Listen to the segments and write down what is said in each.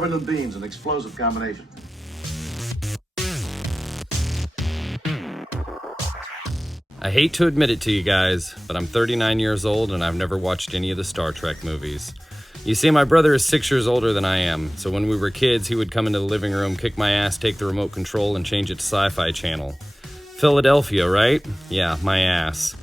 Rubber and beans, an explosive combination. I hate to admit it to you guys, but I'm 39 years old and I've never watched any of the Star Trek movies. You see, my brother is 6 years older than I am, so when we were kids, he would come into the living room, kick my ass, take the remote control, and change it to Sci-Fi Channel. Philadelphia, right? Yeah, my ass.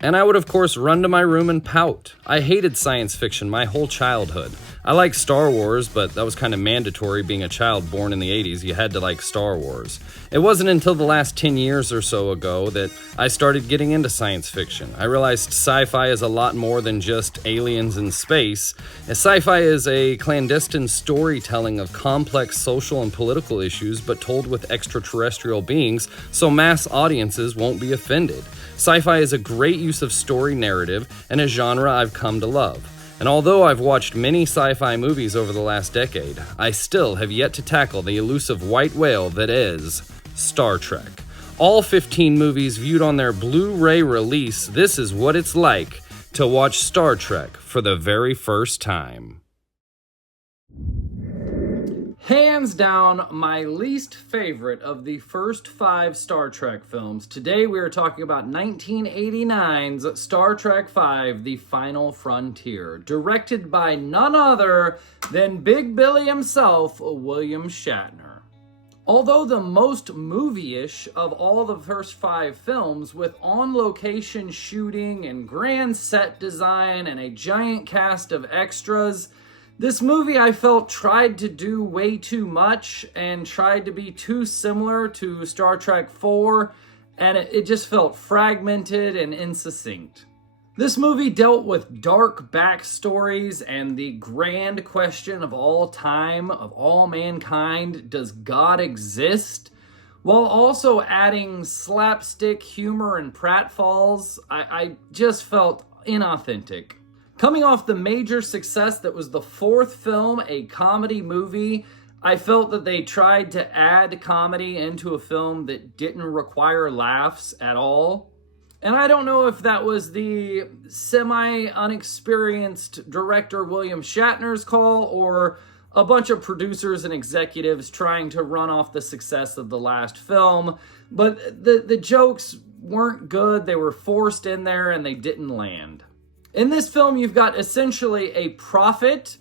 And I would, of course, run to my room and pout. I hated science fiction my whole childhood. I liked Star Wars, but that was kind of mandatory being a child born in the 80s. You had to like Star Wars. It wasn't until the last 10 years or so ago that I started getting into science fiction. I realized sci-fi is a lot more than just aliens in space. Sci-fi is a clandestine storytelling of complex social and political issues, but told with extraterrestrial beings, so mass audiences won't be offended. Sci-fi is a great use of story narrative and a genre I've come to love. And although I've watched many sci-fi movies over the last decade, I still have yet to tackle the elusive white whale that is Star Trek. All 15 movies viewed on their Blu-ray release, this is what it's like to watch Star Trek for the very first time. Hands down, my least favorite of the first 5 Star Trek films. Today we are talking about 1989's Star Trek V, The Final Frontier, directed by none other than Big Billy himself, William Shatner. Although the most movie-ish of all the first 5 films, with on-location shooting and grand set design and a giant cast of extras, this movie, I felt, tried to do way too much and tried to be too similar to Star Trek IV, and it just felt fragmented and insuccinct. This movie dealt with dark backstories and the grand question of all time, of all mankind, does God exist? While also adding slapstick humor and pratfalls, I just felt inauthentic. Coming off the major success that was the 4th film, a comedy movie, I felt that they tried to add comedy into a film that didn't require laughs at all. And I don't know if that was the semi-unexperienced director William Shatner's call or a bunch of producers and executives trying to run off the success of the last film. But the jokes weren't good, they were forced in there, and they didn't land. In this film, you've got essentially a prophet,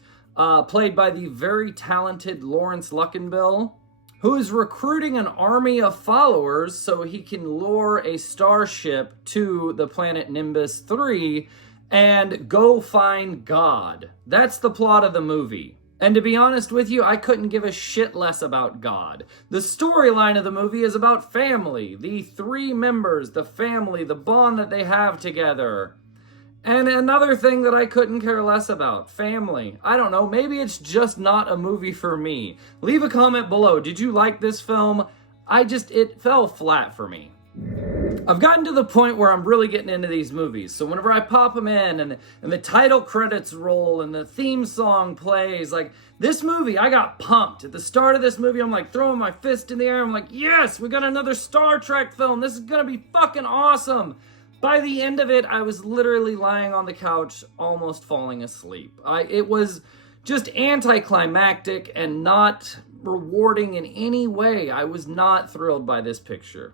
played by the very talented Lawrence Luckinbill, who is recruiting an army of followers so he can lure a starship to the planet Nimbus 3 and go find God. That's the plot of the movie. And to be honest with you, I couldn't give a shit less about God. The storyline of the movie is about family, the 3 members, the family, the bond that they have together. And another thing that I couldn't care less about, family. I don't know, maybe it's just not a movie for me. Leave a comment below. Did you like this film? It fell flat for me. I've gotten to the point where I'm really getting into these movies. So whenever I pop them in and the title credits roll and the theme song plays, like this movie, I got pumped. At the start of this movie, I'm like throwing my fist in the air. I'm like, yes, we got another Star Trek film. This is gonna be fucking awesome. By the end of it, I was literally lying on the couch, almost falling asleep. It was just anticlimactic and not rewarding in any way. I was not thrilled by this picture.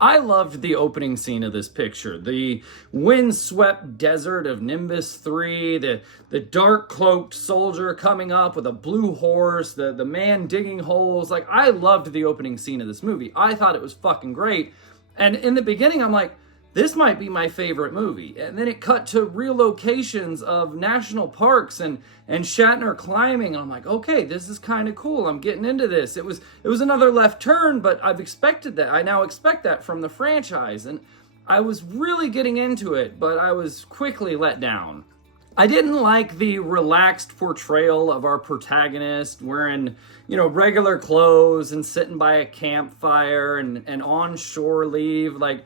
I loved the opening scene of this picture. The windswept desert of Nimbus 3, the dark-cloaked soldier coming up with a blue horse, the man digging holes. Like, I loved the opening scene of this movie. I thought it was fucking great. And in the beginning, I'm like, this might be my favorite movie. And then it cut to real locations of national parks and Shatner climbing. And I'm like, okay, this is kind of cool. I'm getting into this. It was another left turn, but I've expected that. I now expect that from the franchise. And I was really getting into it, but I was quickly let down. I didn't like the relaxed portrayal of our protagonist wearing, regular clothes and sitting by a campfire and on shore leave. Like,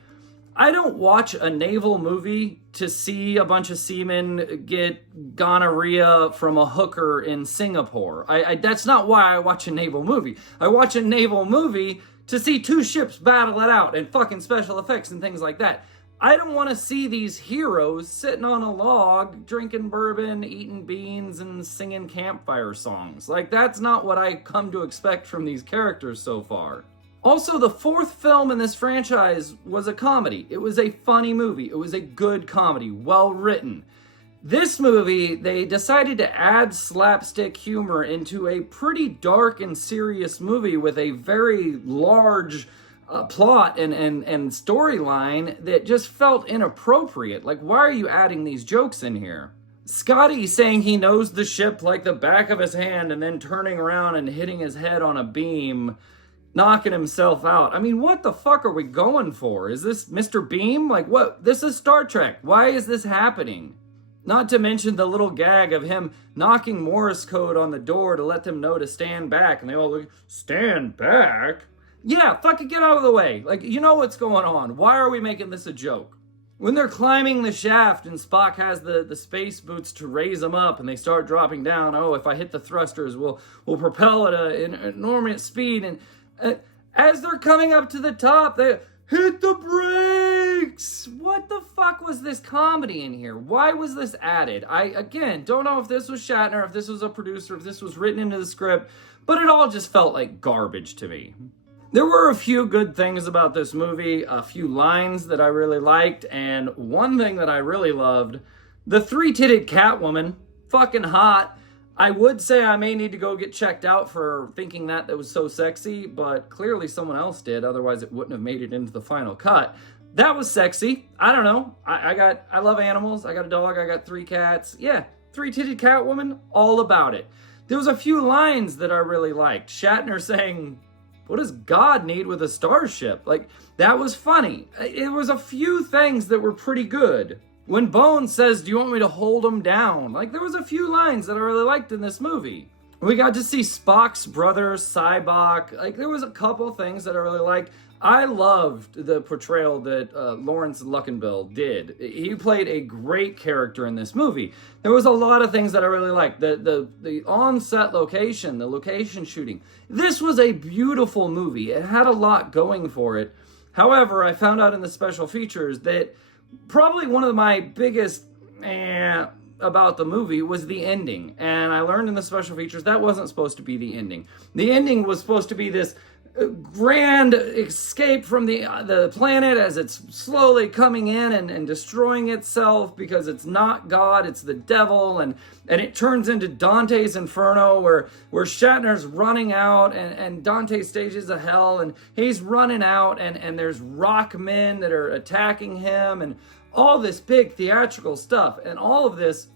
I don't watch a naval movie to see a bunch of seamen get gonorrhea from a hooker in Singapore. That's not why I watch a naval movie. I watch a naval movie to see 2 ships battle it out and fucking special effects and things like that. I don't want to see these heroes sitting on a log, drinking bourbon, eating beans, and singing campfire songs. Like, that's not what I come to expect from these characters so far. Also, the fourth film in this franchise was a comedy. It was a funny movie. It was a good comedy, well written. This movie, they decided to add slapstick humor into a pretty dark and serious movie with a very large plot and storyline that just felt inappropriate. Like, why are you adding these jokes in here? Scotty saying he knows the ship like the back of his hand and then turning around and hitting his head on a beam, knocking himself out. I mean, what the fuck are we going for? Is this Mr. Beam? Like, what? This is Star Trek. Why is this happening? Not to mention the little gag of him knocking Morse code on the door to let them know to stand back. And they all look, stand back? Yeah, fucking get out of the way. Like, you know what's going on. Why are we making this a joke? When they're climbing the shaft and Spock has the space boots to raise them up and they start dropping down, oh, if I hit the thrusters, we'll propel at an enormous speed. And as they're coming up to the top, they hit the brakes. What the fuck was this comedy in here? Why was this added? I, again, don't know if this was Shatner, if this was a producer, if this was written into the script, but it all just felt like garbage to me. There were a few good things about this movie, a few lines that I really liked, and one thing that I really loved, the three-titted Catwoman, fucking hot. I would say I may need to go get checked out for thinking that was so sexy, but clearly someone else did, otherwise it wouldn't have made it into the final cut. That was sexy. I don't know. I love animals. I got a dog. I got 3 cats. Yeah, three-titted Catwoman, all about it. There was a few lines that I really liked. Shatner saying, what does God need with a starship? Like, that was funny. It was a few things that were pretty good. When Bones says, do you want me to hold him down? Like, there was a few lines that I really liked in this movie. We got to see Spock's brother, Sybok. Like, there was a couple things that I really liked. I loved the portrayal that Lawrence Luckinbill did. He played a great character in this movie. There was a lot of things that I really liked. The on-set location, the location shooting. This was a beautiful movie. It had a lot going for it. However, I found out in the special features that probably one of my biggest about the movie was the ending. And I learned in the special features that wasn't supposed to be the ending. The ending was supposed to be this grand escape from the planet as it's slowly coming in and destroying itself because it's not God, it's the devil, and it turns into Dante's Inferno where Shatner's running out and Dante stages of hell and he's running out and there's rock men that are attacking him and all this big theatrical stuff, and all of this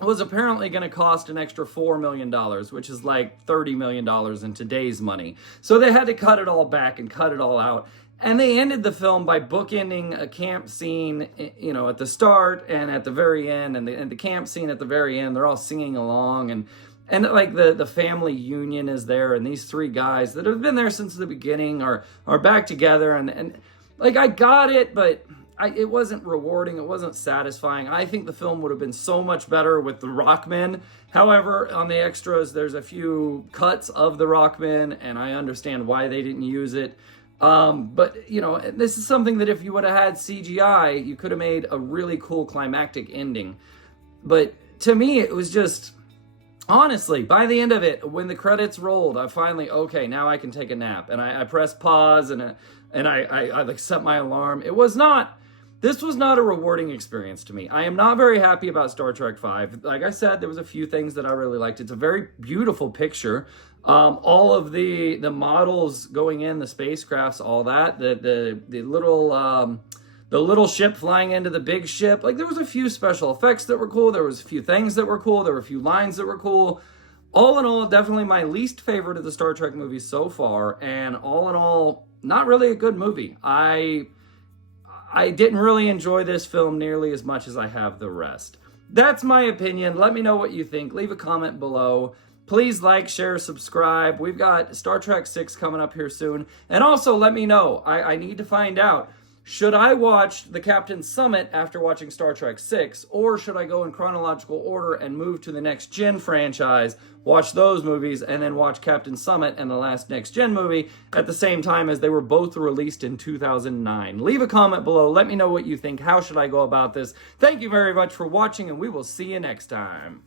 was apparently going to cost an extra $4 million, which is like $30 million in today's money. So they had to cut it all back and cut it all out. And they ended the film by bookending a camp scene, you know, at the start and at the very end. And the camp scene at the very end, they're all singing along. And like the family union is there. And these 3 guys that have been there since the beginning are back together. And like, I got it, but it wasn't rewarding. It wasn't satisfying. I think the film would have been so much better with the Rockmen. However, on the extras, there's a few cuts of the Rockmen, and I understand why they didn't use it. But, you know, this is something that if you would have had CGI, you could have made a really cool climactic ending. But to me, it was just, honestly, by the end of it, when the credits rolled, I finally, okay, now I can take a nap. And I pressed pause, and I like set my alarm. This was not a rewarding experience to me. I am not very happy about Star Trek V. Like I said, there was a few things that I really liked. It's a very beautiful picture. All of the models going in, the spacecrafts, all that, the little ship flying into the big ship. Like, there was a few special effects that were cool. There was a few things that were cool. There were a few lines that were cool. All in all, definitely my least favorite of the Star Trek movies so far. And all in all, not really a good movie. I didn't really enjoy this film nearly as much as I have the rest. That's my opinion. Let me know what you think. Leave a comment below. Please like, share, subscribe. We've got Star Trek 6 coming up here soon. And also let me know. I need to find out, Should I watch The Captain's Summit after watching Star Trek 6, or should I go in chronological order and move to the Next Gen franchise, watch those movies, and then watch Captain's Summit and the last Next Gen movie at the same time, as they were both released in 2009? Leave a comment below. Let me know what you think. How should I go about this? Thank you very much for watching, and we will see you next time.